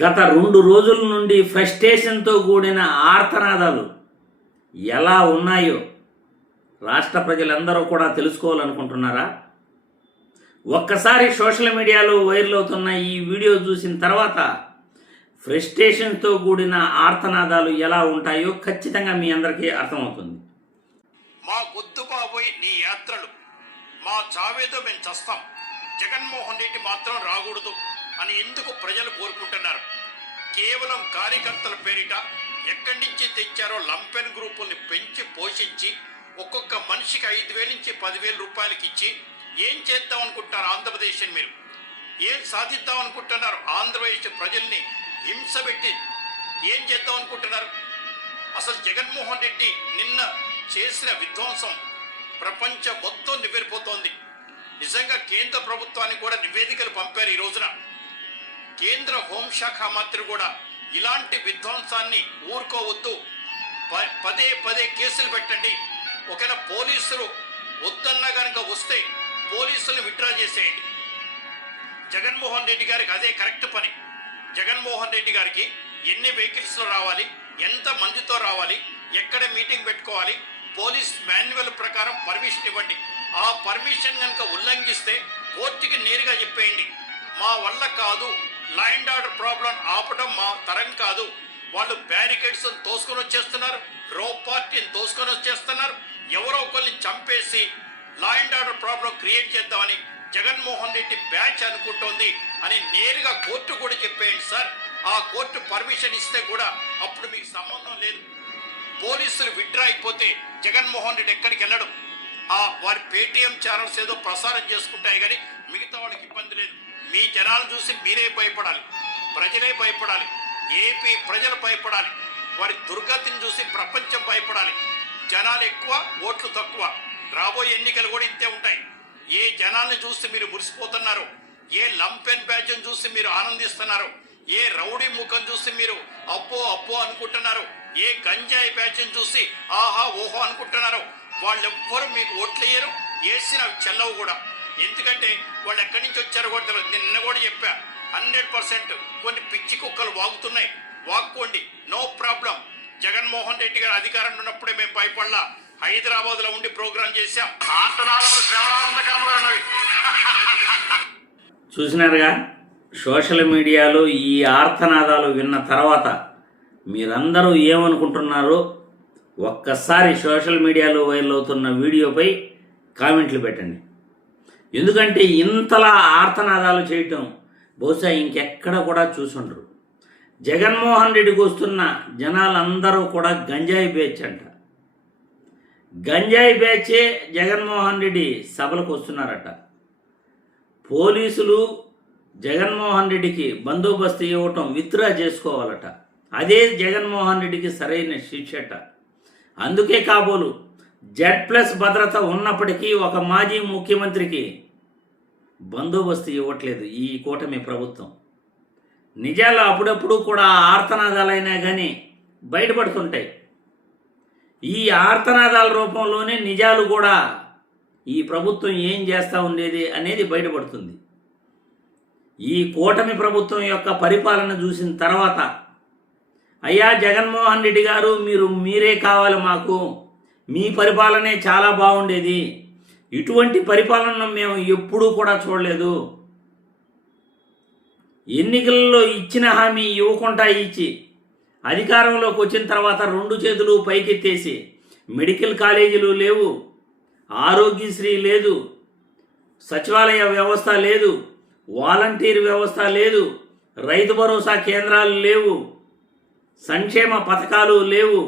గత 2 రోజుల నుండి ఫ్రస్ట్రేషన్తో కూడిన ఆర్తనాదాలు ఎలా ఉన్నాయో రాష్ట్ర ప్రజలందరూ కూడా తెలుసుకోవాలనుకుంటున్నారా? ఒక్కసారి సోషల్ మీడియాలో వైరల్ అవుతున్న ఈ వీడియో చూసిన తర్వాత ఫ్రస్ట్రేషన్తో కూడిన ఆర్తనాదాలు ఎలా ఉంటాయో ఖచ్చితంగా మీ అందరికీ అర్థమవుతుంది. మా వద్దు బాబోయ్ నీ యాత్రలు, మా చావేదో మేము చస్తాం, జగన్మోహన్ రెడ్డి మాత్రం రాకూడదు అని ఎందుకు ప్రజలు కోరుకుంటున్నారు? కేవలం కార్యకర్తల పేరిట ఎక్కడి నుంచి తెచ్చారో లంపెన్ గ్రూపుల్ని పెంచి పోషించి ఒక్కొక్క మనిషికి 5,000 నుంచి 10,000 రూపాయలకి ఇచ్చి ఏం చేద్దాం అనుకుంటున్నారు? ఆంధ్రప్రదేశ్ మీరు ఏం సాధిద్దాం అనుకుంటున్నారు? ఆంధ్రప్రదేశ్ ప్రజల్ని హింస పెట్టి ఏం చేద్దాం అనుకుంటున్నారు? అసలు జగన్మోహన్ రెడ్డి నిన్న చేసిన విధ్వంసం ప్రపంచం మొత్తం నివ్వెరపోతోంది. నిజంగా కేంద్ర ప్రభుత్వానికి కూడా నివేదికలు పంపారు. ఈ రోజున కేంద్ర హోంశాఖ మంత్రి కూడా ఇలాంటి విధ్వంసాన్ని ఊరుకోవద్దు, పదే కేసులు పెట్టండి, ఒకవేళ పోలీసులు వద్దన్నా కనుక వస్తే పోలీసులు విత్డ్రా చేసేయండి. జగన్మోహన్ రెడ్డి గారికి అదే కరెక్ట్ పని. జగన్మోహన్ రెడ్డి గారికి ఎన్ని వెహికల్స్లో రావాలి, ఎంత మందితో రావాలి, ఎక్కడ మీటింగ్ పెట్టుకోవాలి, పోలీస్ మాన్యువల్ ప్రకారం పర్మిషన్ ఇవ్వండి. ఆ పర్మిషన్ కనుక ఉల్లంఘిస్తే కోర్టుకి నేరుగా చెప్పేయండి. మా వల్ల కాదు, లా అండ్ ఆర్డర్ ప్రాబ్లం ఆపడం మా తరం కాదు, వాళ్ళు బ్యారికేడ్స్ తోసుకొని వచ్చేస్తున్నారు, రో పార్టీని తోసుకొని వచ్చేస్తున్నారు, ఎవరో ఒకరిని చంపేసి law and order problem create చేద్దామని జగన్మోహన్ రెడ్డి బ్యాచ్ అనుకుంటోంది అని నేరుగా కోర్టు కూడా చెప్పేయండి సార్. ఆ కోర్టు పర్మిషన్ ఇస్తే కూడా అప్పుడు మీకు సంబంధం లేదు. పోలీసులు విత్డ్రా అయిపోతే జగన్మోహన్ రెడ్డి ఎక్కడికి వెళ్ళడు. వారి పేటీఎం ఛానల్స్ ఏదో ప్రసారం చేసుకుంటాయి కానీ మిగతా వాళ్ళకి ఇబ్బంది లేదు. మీ జనాలు చూసి మీరే భయపడాలి, ప్రజలే భయపడాలి, ఏపీ ప్రజలు భయపడాలి, వారి దుర్గతిని చూసి ప్రపంచం భయపడాలి. జనాలు ఎక్కువ, ఓట్లు తక్కువ. రాబోయే ఎన్నికలు కూడా ఇంతే ఉంటాయి. ఏ జనాల్ని చూసి మీరు మురిసిపోతున్నారో, ఏ లంపెన్ బ్యాచ్ని చూసి మీరు ఆనందిస్తున్నారు, ఏ రౌడీ ముఖం చూసి మీరు అబ్బో అనుకుంటున్నారు, ఏ గంజాయి బ్యాచ్ని చూసి ఆహా ఓహో అనుకుంటున్నారు, వాళ్ళెవ్వరూ మీకు ఓట్లేయరు, వేసిన చెల్లవు కూడా. ఎందుకంటే వాళ్ళు ఎక్కడి నుంచి వచ్చారో కూడా తెలియదు. నిన్న కూడా చెప్పా, 100% కొన్ని పిచ్చి కుక్కలు వాగుతున్నాయి, వాక్కోండి, నో ప్రాబ్లం. జగన్మోహన్ రెడ్డి గారు అధికారంలో ఉన్నప్పుడే మేము భయపడలా. హైదరాబాద్లో ఉండి ప్రోగ్రాం చేశాం. చూసినారుగా, సోషల్ మీడియాలో ఈ ఆర్తనాదాలు విన్న తర్వాత మీరందరూ ఏమనుకుంటున్నారో ఒక్కసారి సోషల్ మీడియాలో వైరల్ అవుతున్న వీడియోపై కామెంట్లు పెట్టండి. ఎందుకంటే ఇంతలా ఆర్తనాదాలు చేయటం బహుశా ఇంకెక్కడ కూడా చూసుండరు. జగన్మోహన్ రెడ్డికి వస్తున్న జనాలందరూ కూడా గంజాయి బ్యాచ్ అంట. గంజాయి బ్యాచే జగన్మోహన్ రెడ్డి సభలకు వస్తున్నారట. పోలీసులు జగన్మోహన్ రెడ్డికి బందోబస్తు ఇవ్వటం విత్డ్రా చేసుకోవాలట. అదే జగన్మోహన్ రెడ్డికి సరైన శిక్షట. అందుకే కాబోలు Z+ భద్రత ఉన్నప్పటికీ ఒక మాజీ ముఖ్యమంత్రికి బందోబస్తు ఇవ్వట్లేదు ఈ కూటమి ప్రభుత్వం. నిజాలు అప్పుడప్పుడు కూడా ఆర్తనాదాలైనా కానీ బయటపడుతుంటాయి. ఈ ఆర్తనాదాల రూపంలోనే నిజాలు కూడా ఈ ప్రభుత్వం ఏం చేస్తూ ఉండేది అనేది బయటపడుతుంది. ఈ కూటమి ప్రభుత్వం యొక్క పరిపాలన చూసిన తర్వాత, అయ్యా జగన్మోహన్ రెడ్డి గారు మీరే కావాలి మాకు, మీ పరిపాలనే చాలా బాగుండేది, ఇటువంటి పరిపాలన మేము ఎప్పుడూ కూడా చూడలేదు, ఎన్నికల్లో ఇచ్చిన హామీ ఇవ్వకుండా ఇచ్చి అధికారంలోకి వచ్చిన తర్వాత 2 చేతులు పైకెత్తేసి మెడికల్ కాలేజీలు లేవు, ఆరోగ్యశ్రీ లేదు, సచివాలయ వ్యవస్థ లేదు, వాలంటీర్ వ్యవస్థ లేదు, రైతు భరోసా కేంద్రాలు లేవు, సంక్షేమ పథకాలు లేవు,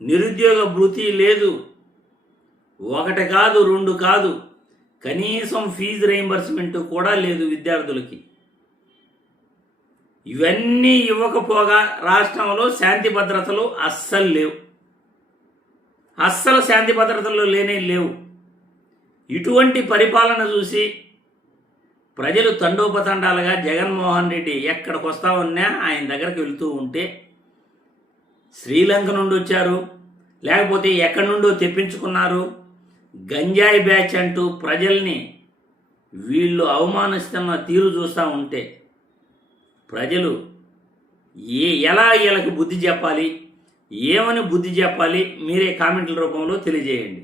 నిరుద్యోగ భృతి లేదు, 1 కాదు 2 కాదు, కనీసం ఫీజు రీయింబర్స్మెంట్ కూడా లేదు విద్యార్థులకి. ఇవన్నీ ఇవ్వకపోగా రాష్ట్రంలో శాంతి భద్రతలు అస్సలు లేవు. అస్సలు శాంతి భద్రతలు లేవు. ఇటువంటి పరిపాలన చూసి ప్రజలు తండోపతండాలుగా జగన్మోహన్ రెడ్డి ఎక్కడికి వస్తా ఉన్నా ఆయన దగ్గరికి వెళ్తూ ఉంటే, శ్రీలంక నుండి వచ్చారు, లేకపోతే ఎక్కడి నుండో తెప్పించుకున్నారు, గంజాయి బ్యాచ్ అంటూ ప్రజల్ని వీళ్ళు అవమానిస్తున్న తీరు చూస్తూ ఉంటే ప్రజలు ఎలా వీళ్ళకి బుద్ధి చెప్పాలి, ఏమని బుద్ధి చెప్పాలి మీరే కామెంట్ల రూపంలో తెలియజేయండి.